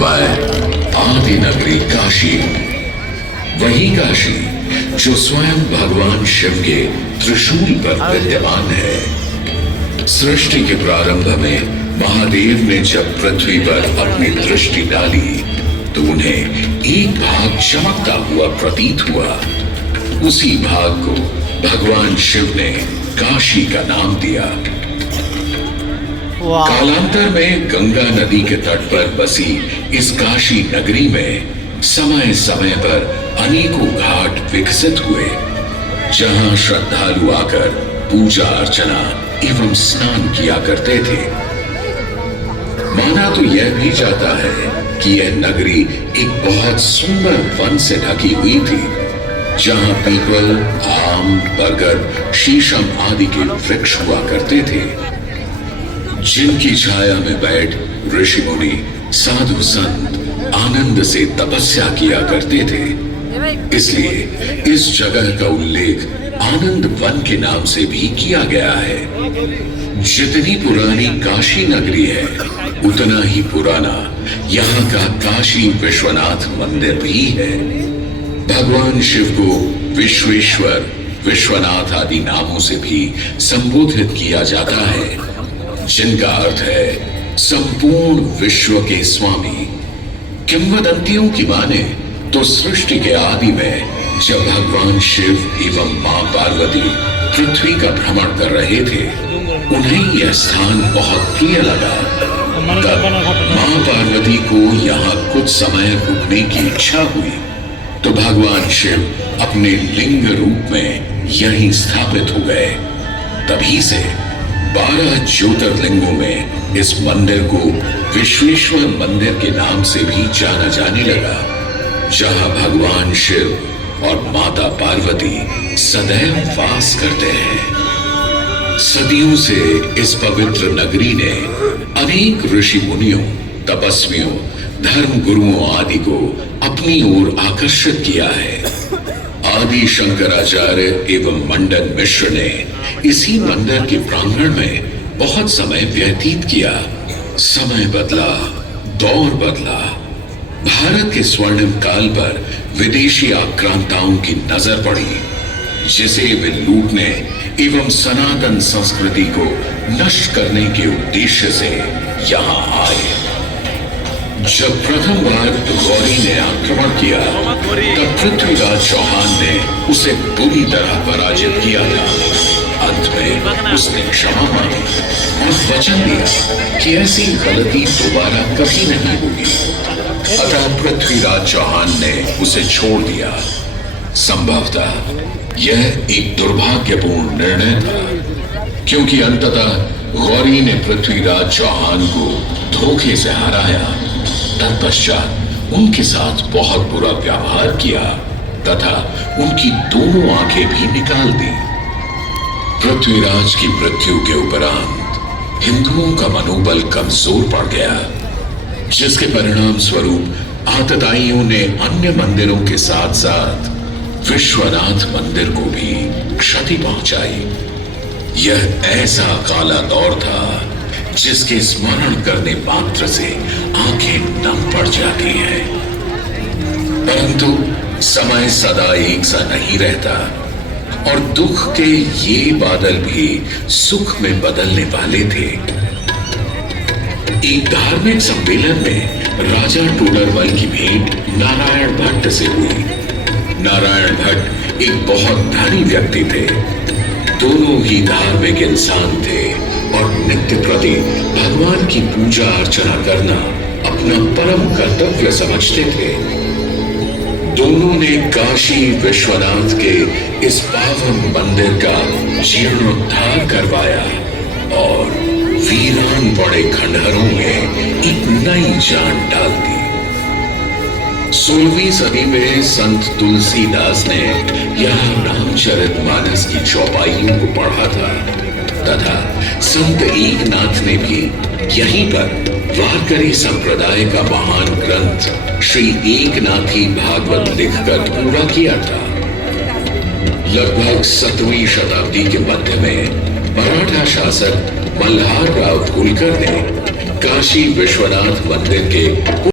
अद्वय आदि नगरी काशी, वही काशी जो स्वयं भगवान शिव के त्रिशूल पर विद्यमान है। सृष्टि के प्रारंभ में महादेव ने जब पृथ्वी पर अपनी दृष्टि डाली तो उन्हें एक भाग चमकता हुआ प्रतीत हुआ। उसी भाग को भगवान शिव ने काशी का नाम दिया। कालांतर में गंगा नदी के तट पर बसी इस काशी नगरी में समय समय पर अनेकों घाट विकसित हुए, जहां श्रद्धालु आकर पूजा अर्चना एवं स्नान किया करते थे। माना तो यह भी जाता है कि यह नगरी एक बहुत सुंदर वन से ढकी हुई थी, जहां पीपल, आम, बरगद, शीशम आदि के वृक्ष हुआ करते थे, जिनकी छाया में बैठ ऋषि मुनि, साधु संत आनंद से तपस्या किया करते थे। इसलिए इस जगह का उल्लेख आनंद वन के नाम से भी किया गया है। जितनी पुरानी काशी नगरी है, उतना ही पुराना यहाँ का काशी विश्वनाथ मंदिर भी है। भगवान शिव को विश्वेश्वर, विश्वनाथ आदि नामों से भी संबोधित किया जाता है, जिनका अर्थ है संपूर्ण विश्व के स्वामी। किंवदंतियों की माने तो सृष्टि के आदि में जब भगवान शिव एवं मां पार्वती पृथ्वी का भ्रमण कर रहे थे, उन्हें यह स्थान बहुत प्रिय लगा। तब मां पार्वती को यहाँ कुछ समय रुकने की इच्छा हुई, तो भगवान शिव अपने लिंग रूप में यहीं स्थापित हो गए। तभी से 12 ज्योतिर्लिंगों में इस मंदिर को विश्वेश्वर मंदिर के नाम से भी जाना जाने लगा, जहां भगवान शिव और माता पार्वती सदैव वास करते हैं। सदियों से इस पवित्र नगरी ने अनेक ऋषि मुनियों, तपस्वियों, धर्म गुरुओं आदि को अपनी ओर आकर्षित किया है। आदि शंकराचार्य एवं मंडन मिश्र ने इसी मंदिर के प्रांगण में बहुत समय व्यतीत किया। समय बदला, दौर बदला, भारत के स्वर्णिम काल पर विदेशी आक्रांताओं की नजर पड़ी, जिसे वे लूटने एवं सनातन संस्कृति को नष्ट करने के उद्देश्य से यहाँ आए। जब प्रथम बार गौरी ने आक्रमण किया, तब पृथ्वीराज चौहान ने उसे बुरी तरह पराजित किया था। अंत में उसने क्षमा मांगी और वचन दिया कि ऐसी गलती दोबारा कभी नहीं होगी। अतः पृथ्वीराज चौहान ने उसे छोड़ दिया। संभवतः यह एक दुर्भाग्यपूर्ण निर्णय था, क्योंकि अंततः गौरी ने पृथ्वीराज चौहान को धोखे से हराया। तत्पश्चात उनके साथ बहुत बुरा व्यवहार किया तथा उनकी दोनों आंखें भी निकाल दी। पृथ्वीराज की मृत्यु के उपरांत हिंदुओं का मनोबल कमजोर पड़ गया, जिसके परिणाम स्वरूप आतताइयों ने अन्य मंदिरों के साथ साथ विश्वनाथ मंदिर को भी क्षति पहुंचाई। यह ऐसा काला दौर था जिसके स्मरण करने मात्र से आंखें नम पड़ जाती हैं। परंतु समय सदा एक सा नहीं रहता और दुख के ये बादल भी सुख में बदलने वाले थे। एक धार्मिक सम्मेलन में राजा टोडरमल की भेंट नारायण भट्ट से हुई। नारायण भट्ट एक बहुत धनी व्यक्ति थे। दोनों ही धार्मिक इंसान थे और नित्य प्रति भगवान की पूजा अर्चना करना अपना परम कर्तव्य समझते थे। दोनों ने काशी विश्वनाथ के इस पावन मंदिर का जीर्णोद्धार करवाया और वीरान पड़े खंडहरों में एक नई जान डाल दी। 16वीं सदी में संत तुलसीदास ने यहाँ रामचरितमानस की चौपाइयों को पढ़ा था तथा संत एकनाथ ने भी यहीं पर वारकरी संप्रदाय का महान ग्रंथ श्री एकनाथी भागवत लिखकर पूरा किया था। लगभग 7वीं शताब्दी के मध्य में मराठा शासक मल्हार राव होलकर ने काशी विश्वनाथ मंदिर के